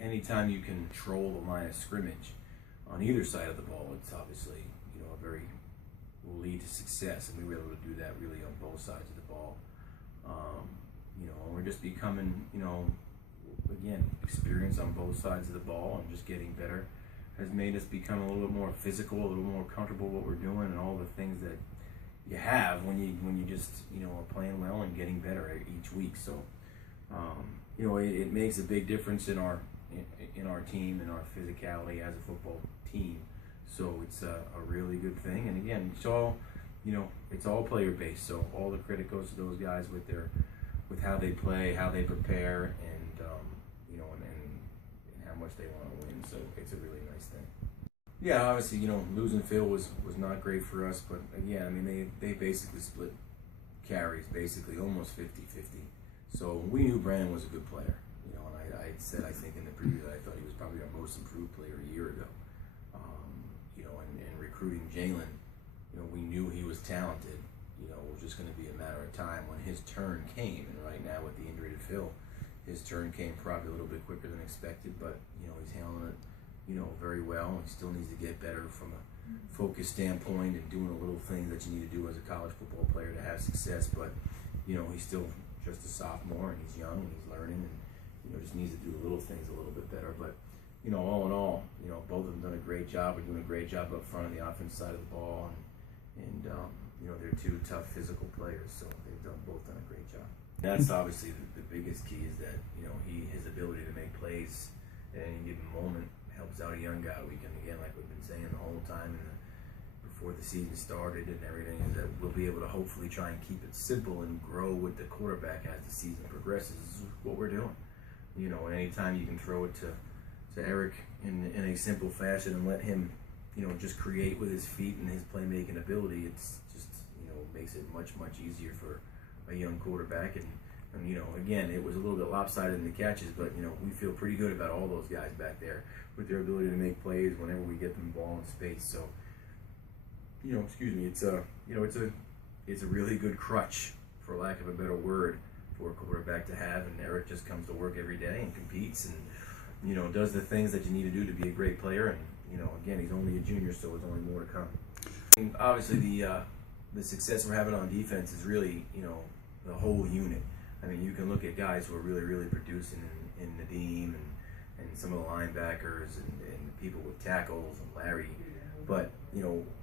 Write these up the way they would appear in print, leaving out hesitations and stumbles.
anytime you can control the line of scrimmage on either side of the ball, it's obviously, a very, will lead to success, and we were able to do that really on both sides of the ball. And we're just becoming, again, experience on both sides of the ball and just getting better has made us become a little bit more physical, a little more comfortable with what we're doing, and all the things that you have when you just are playing well and getting better each week. So it makes a big difference in our team and our physicality as a football team. So it's a really good thing. And again, it's all player based. So all the credit goes to those guys with how they play, how they prepare, and how much they want to win. So it's a really nice thing. Yeah, obviously, losing Phil was not great for us, but again, I mean, they basically split carries, basically almost 50-50. So we knew Brandon was a good player, and I said, I think in the preview that I thought he was probably our most improved player a year ago. And recruiting Jalen, we knew he was talented. It was just going to be a matter of time when his turn came. And right now with the injury to Phil, his turn came probably a little bit quicker than expected, but he's handling it very well. He still needs to get better from a focus standpoint and doing the little things that you need to do as a college football player to have success. But he's still just a sophomore, and he's young and he's learning, and just needs to do the little things a little bit better. But all in all, both of them done a great job. We're doing a great job up front on the offense side of the ball, and they're two tough physical players, so they've both done a great job. That's obviously the biggest key, is that his ability to make plays at any given moment helps out a young guy. We can, again, like we've been saying the whole time before the season started and everything, is that we'll be able to hopefully try and keep it simple and grow with the quarterback as the season progresses. This is what we're doing. Anytime you can throw it to Eric in a simple fashion and let him just create with his feet and his playmaking ability, it's just makes it much easier for a young quarterback. And again, it was a little bit lopsided in the catches, but we feel pretty good about all those guys back there with their ability to make plays whenever we get them the ball in space. So it's a really good crutch, for lack of a better word, for a quarterback to have. And Eric just comes to work every day and competes and does the things that you need to do to be a great player. And again, he's only a junior, so there's only more to come. And obviously, the success we're having on defense is really the whole unit. I mean, you can look at guys who are really producing in Nadeem and some of the linebackers and people with tackles and Larry. But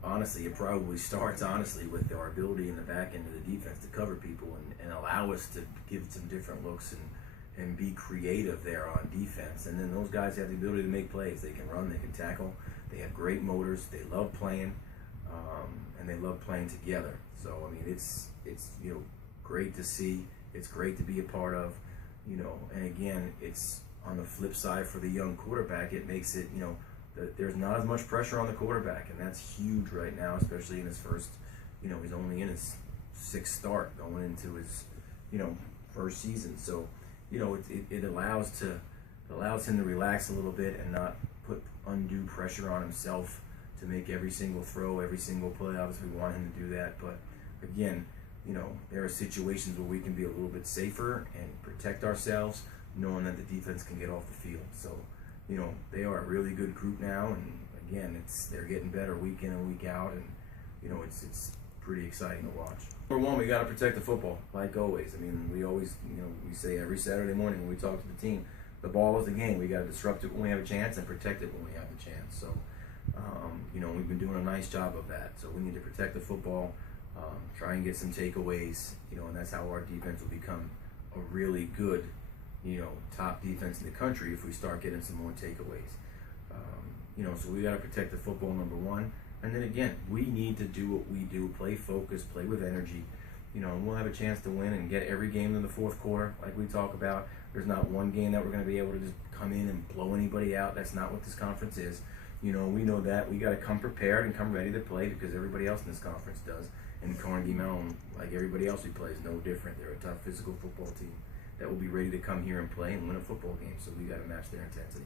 honestly, it probably starts with our ability in the back end of the defense to cover people and allow us to give some different looks and be creative there on defense. And then those guys have the ability to make plays. They can run, they can tackle, they have great motors, they love playing, and they love playing together. So I mean, it's great to see. It's great to be a part of. And again, it's on the flip side for the young quarterback. It makes it there's not as much pressure on the quarterback, and that's huge right now, especially in his first. He's only in his sixth start, going into his first season. So it allows him to relax a little bit and not put undue pressure on himself to make every single throw, every single play. Obviously, we want him to do that, but again, there are situations where we can be a little bit safer and protect ourselves, knowing that the defense can get off the field. So, they are a really good group now, and again, they're getting better week in and week out, and it's pretty exciting to watch. Number one, we got to protect the football, like always. I mean, we always, we say every Saturday morning when we talk to the team, the ball is the game. We got to disrupt it when we have a chance and protect it when we have the chance. So, we've been doing a nice job of that. So we need to protect the football, try and get some takeaways, and that's how our defense will become a really good, top defense in the country if we start getting some more takeaways. So we got to protect the football, number one. And then again, we need to do what we do, play focused, play with energy, and we'll have a chance to win and get every game in the fourth quarter, like we talk about. There's not one game that we're going to be able to just come in and blow anybody out. That's not what this conference is. We know that. We got to come prepared and come ready to play, because everybody else in this conference does. And Carnegie Mellon, like everybody else we play, is no different. They're a tough physical football team that will be ready to come here and play and win a football game. So we got to match their intensity.